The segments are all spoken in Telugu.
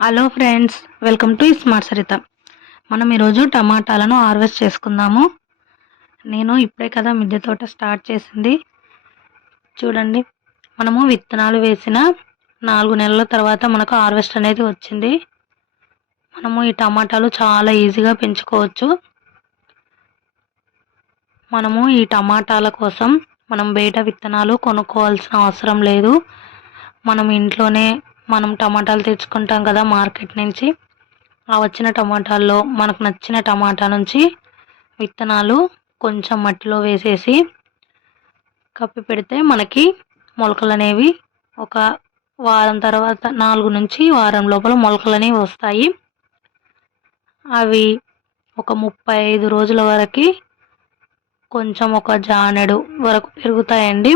Hello friends welcome to smart Saritha. మనం ఈరోజు టమాటాలను హార్వెస్ట్ చేసుకుందాము. నేను ఇప్పుడే కదా మిద్దె తోట స్టార్ట్ చేసింది. చూడండి మనము విత్తనాలు వేసిన నాలుగు నెలల తర్వాత మనకు హార్వెస్ట్ అనేది వచ్చింది. మనము ఈ టమాటాలు చాలా ఈజీగా పెంచుకోవచ్చు. మనము ఈ టమాటాల కోసం మనం బయట విత్తనాలు కొనుక్కోవాల్సిన అవసరం లేదు. మనం ఇంట్లోనే మనం టమాటాలు తెచ్చుకుంటాం కదా మార్కెట్ నుంచి. ఆ వచ్చిన టమాటాల్లో మనకు నచ్చిన టమాటా నుంచి విత్తనాలు కొంచెం మట్టిలో వేసేసి కప్పి పెడితే మనకి మొలకలు అనేవి ఒక వారం తర్వాత నాలుగు నుంచి వారం లోపల మొలకలు అనేవి వస్తాయి. అవి ఒక ముప్పై ఐదు రోజుల వరకు కొంచెం ఒక జానెడు వరకు పెరుగుతాయండి.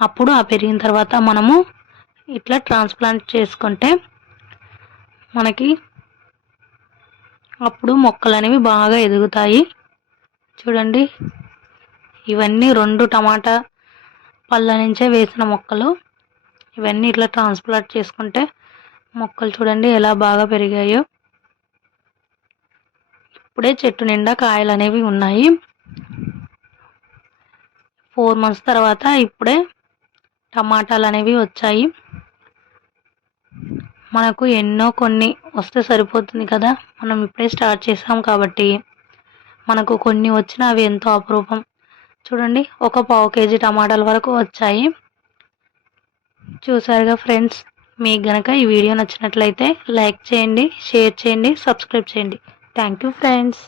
అప్పుడు ఆ పెరిగిన తర్వాత మనము ఇట్లా ట్రాన్స్ప్లాంట్ చేసుకుంటే మనకి అప్పుడు మొక్కలు అనేవి బాగా ఎదుగుతాయి. చూడండి. ఇవన్నీ రెండు టమాటా పళ్ళ నుంచే వేసిన మొక్కలు. ఇవన్నీ ఇట్లా ట్రాన్స్ప్లాంట్ చేసుకుంటే మొక్కలు చూడండి ఎలా బాగా పెరిగాయో. ఇప్పుడే చెట్టు నిండా కాయలు అనేవి ఉన్నాయి. ఫోర్ మంత్స్ తర్వాత ఇప్పుడే టమాటాలు అనేవి వచ్చాయి. మనకు ఎన్నో కొన్ని వస్తే సరిపోతుంది కదా. మనం ఇప్పుడే స్టార్ట్ చేసాం కాబట్టి మనకు కొన్ని వచ్చినా అవి ఎంతో అపరూపం. చూడండి ఒక పావు కేజీ టమాటాల వరకు వచ్చాయి. చూసారుగా ఫ్రెండ్స్ మీకు గనక ఈ వీడియో నచ్చినట్లయితే లైక్ చేయండి షేర్ చేయండి సబ్స్క్రైబ్ చేయండి. Thank you friends.